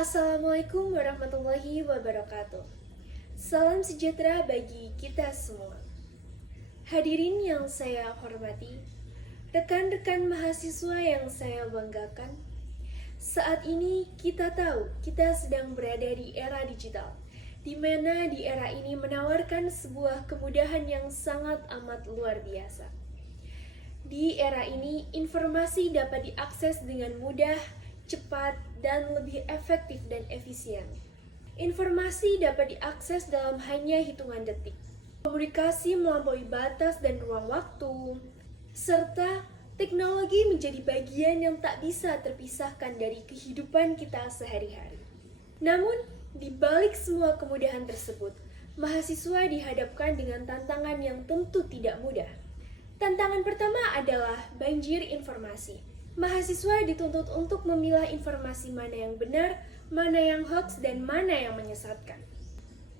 Assalamualaikum warahmatullahi wabarakatuh. Salam sejahtera bagi kita semua. Hadirin yang saya hormati, rekan-rekan mahasiswa yang saya banggakan, saat ini kita tahu kita sedang berada di era digital, di mana di era ini menawarkan sebuah kemudahan yang sangat amat luar biasa. Di era ini, informasi dapat diakses dengan mudah, cepat, dan lebih efektif dan efisien. Informasi dapat diakses dalam hanya hitungan detik. Komunikasi melampaui batas dan ruang waktu, serta teknologi menjadi bagian yang tak bisa terpisahkan dari kehidupan kita sehari-hari. Namun, di balik semua kemudahan tersebut, mahasiswa dihadapkan dengan tantangan yang tentu tidak mudah. Tantangan pertama adalah banjir informasi. Mahasiswa dituntut untuk memilah informasi mana yang benar, mana yang hoax, dan mana yang menyesatkan.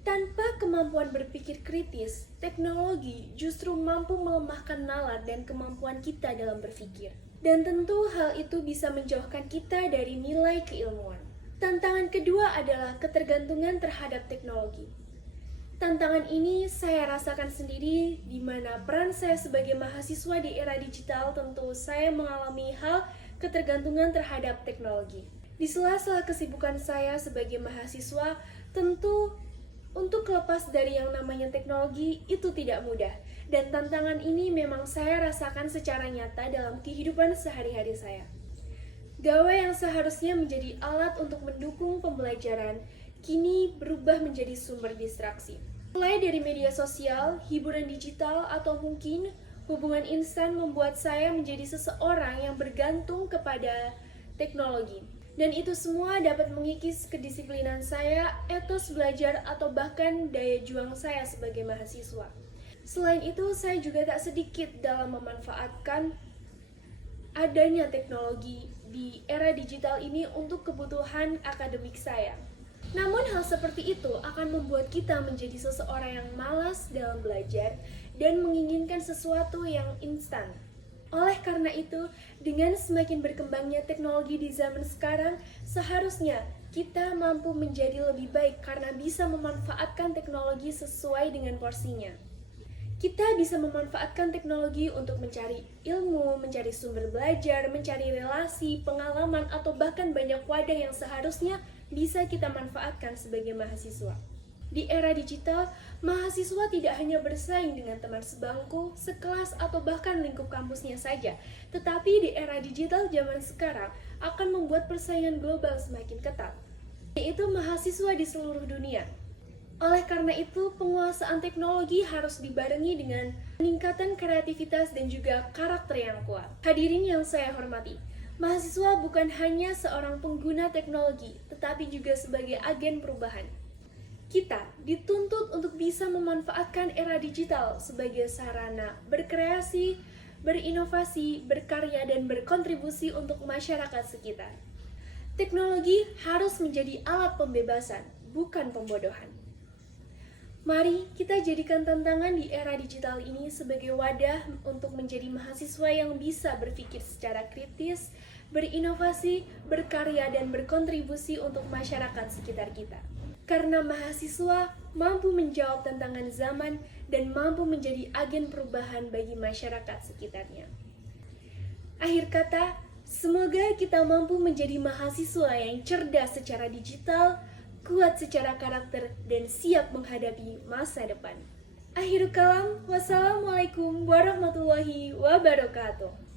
Tanpa kemampuan berpikir kritis, teknologi justru mampu melemahkan nalar dan kemampuan kita dalam berpikir. Dan tentu hal itu bisa menjauhkan kita dari nilai keilmuan. Tantangan kedua adalah ketergantungan terhadap teknologi. Tantangan ini saya rasakan sendiri, di mana peran saya sebagai mahasiswa di era digital tentu saya mengalami hal ketergantungan terhadap teknologi. Di sela-sela kesibukan saya sebagai mahasiswa, tentu untuk lepas dari yang namanya teknologi itu tidak mudah. Dan tantangan ini memang saya rasakan secara nyata dalam kehidupan sehari-hari saya. Gawai yang seharusnya menjadi alat untuk mendukung pembelajaran, kini berubah menjadi sumber distraksi. Mulai dari media sosial, hiburan digital, atau mungkin hubungan instan membuat saya menjadi seseorang yang bergantung kepada teknologi. Dan itu semua dapat mengikis kedisiplinan saya, etos belajar, atau bahkan daya juang saya sebagai mahasiswa. Selain itu, saya juga tak sedikit dalam memanfaatkan adanya teknologi di era digital ini untuk kebutuhan akademik saya. Namun hal seperti itu akan membuat kita menjadi seseorang yang malas dalam belajar dan menginginkan sesuatu yang instan. Oleh karena itu, dengan semakin berkembangnya teknologi di zaman sekarang, seharusnya kita mampu menjadi lebih baik karena bisa memanfaatkan teknologi sesuai dengan porsinya. Kita bisa memanfaatkan teknologi untuk mencari ilmu, mencari sumber belajar, mencari relasi, pengalaman, atau bahkan banyak wadah yang seharusnya bisa kita manfaatkan sebagai mahasiswa. Di era digital, mahasiswa tidak hanya bersaing dengan teman sebangku, sekelas, atau bahkan lingkup kampusnya saja, tetapi di era digital zaman sekarang akan membuat persaingan global semakin ketat, yaitu mahasiswa di seluruh dunia. Oleh karena itu, penguasaan teknologi harus dibarengi dengan peningkatan kreativitas dan juga karakter yang kuat. Hadirin yang saya hormati, mahasiswa bukan hanya seorang pengguna teknologi, tetapi juga sebagai agen perubahan. Kita dituntut untuk bisa memanfaatkan era digital sebagai sarana berkreasi, berinovasi, berkarya, dan berkontribusi untuk masyarakat sekitar. Teknologi harus menjadi alat pembebasan, bukan pembodohan. Mari kita jadikan tantangan di era digital ini sebagai wadah untuk menjadi mahasiswa yang bisa berpikir secara kritis, berinovasi, berkarya, dan berkontribusi untuk masyarakat sekitar kita. Karena mahasiswa mampu menjawab tantangan zaman dan mampu menjadi agen perubahan bagi masyarakat sekitarnya. Akhir kata, semoga kita mampu menjadi mahasiswa yang cerdas secara digital, kuat secara karakter, dan siap menghadapi masa depan. Akhirul kalam, wassalamualaikum warahmatullahi wabarakatuh.